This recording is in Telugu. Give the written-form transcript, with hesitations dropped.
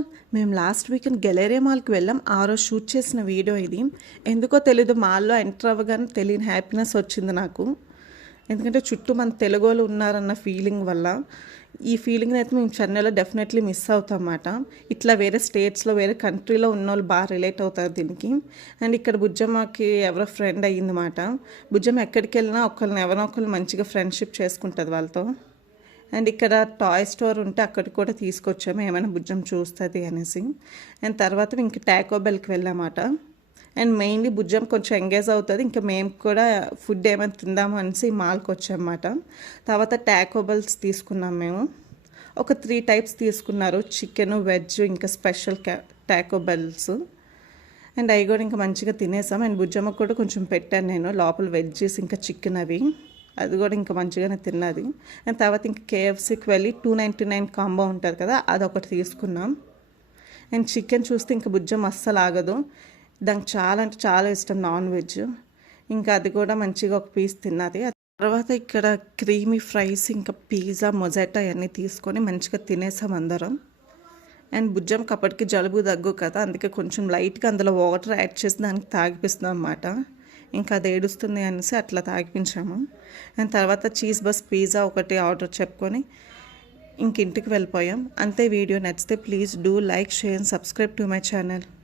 ఆల్, మేము లాస్ట్ వీకెండ్ గెలేరియా మాల్కి వెళ్ళాం. ఆ రోజు షూట్ చేసిన వీడియో ఇది. ఎందుకో తెలీదు, మాల్లో ఎంటర్ అవ్వగానే తెలియని హ్యాపీనెస్ వచ్చింది నాకు. ఎందుకంటే చుట్టూ మన తెలుగు వాళ్ళు ఉన్నారన్న ఫీలింగ్ వల్ల. ఈ ఫీలింగ్ని అయితే మేము చెన్నైలో డెఫినెట్లీ మిస్ అవుతాం అన్నమాట. ఇట్లా వేరే స్టేట్స్లో వేరే కంట్రీలో ఉన్న వాళ్ళు బాగా రిలేట్ అవుతారు దీనికి. అండ్ ఇక్కడ బుజ్జమ్మకి ఎవరో ఫ్రెండ్ అయ్యిందన్నమాట. బుజ్జమ్మ ఎక్కడికి వెళ్ళినా ఒకళ్ళని ఎవరో ఒకళ్ళు మంచిగా ఫ్రెండ్షిప్ చేసుకుంటుంది వాళ్ళతో. అండ్ ఇక్కడ టాయ్ స్టోర్ ఉంటే అక్కడికి కూడా తీసుకొచ్చాము, ఏమైనా బుజ్జం చూస్తుంది అనేసి. అండ్ తర్వాత ఇంక టాకో బెల్కి వెళ్ళామాట. అండ్ మెయిన్లీ బుజ్జం కొంచెం ఎంగేజ్ అవుతుంది, ఇంకా మేము కూడా ఫుడ్ ఏమైనా తిందాము అనేసి మాల్కి వచ్చామన్నమాట. తర్వాత టాకో బెల్స్ తీసుకున్నాం మేము. ఒక 3 టైప్స్ తీసుకున్నారు, చికెన్, వెజ్, ఇంకా స్పెషల్ టాకో బెల్స్. అండ్ అవి కూడా ఇంకా మంచిగా తినేసాం. అండ్ బుజ్జమ్మకు కూడా కొంచెం పెట్టాను నేను, లోపల వెజ్జెస్ ఇంకా చికెన్ అవి. అది కూడా ఇంకా మంచిగానే తిన్నది. అండ్ తర్వాత ఇంకా కేఎఫ్సీకి వెళ్ళి 299 కాంబో ఉంటుంది కదా, అదొకటి తీసుకున్నాం. అండ్ చికెన్ చూస్తే ఇంకా బుజ్జం అస్సలు ఆగదు, దానికి చాలా అంటే చాలా ఇష్టం నాన్ వెజ్. ఇంకా అది కూడా మంచిగా ఒక పీస్ తిన్నది. తర్వాత ఇక్కడ క్రీమీ ఫ్రైస్, ఇంకా పిజ్జా, మొజాటా అవన్నీ తీసుకొని మంచిగా తినేసాం అందరం. అండ్ బుజ్జంకి అప్పటికి జలుబు దగ్గు కదా, అందుకే కొంచెం లైట్గా అందులో వాటర్ యాడ్ చేసి దానికి తాగిపిస్తున్నాం అన్నమాట. ఇంకా అది ఏడుస్తుంది అనేసి అట్లా తాగిపించాము. అండ్ తర్వాత చీజ్ బస్ పిజ్జా ఒకటి ఆర్డర్ చెప్పుకొని ఇంక ఇంటికి వెళ్ళిపోయాం. అంతే. వీడియో నచ్చితే please do like, share and subscribe to my channel.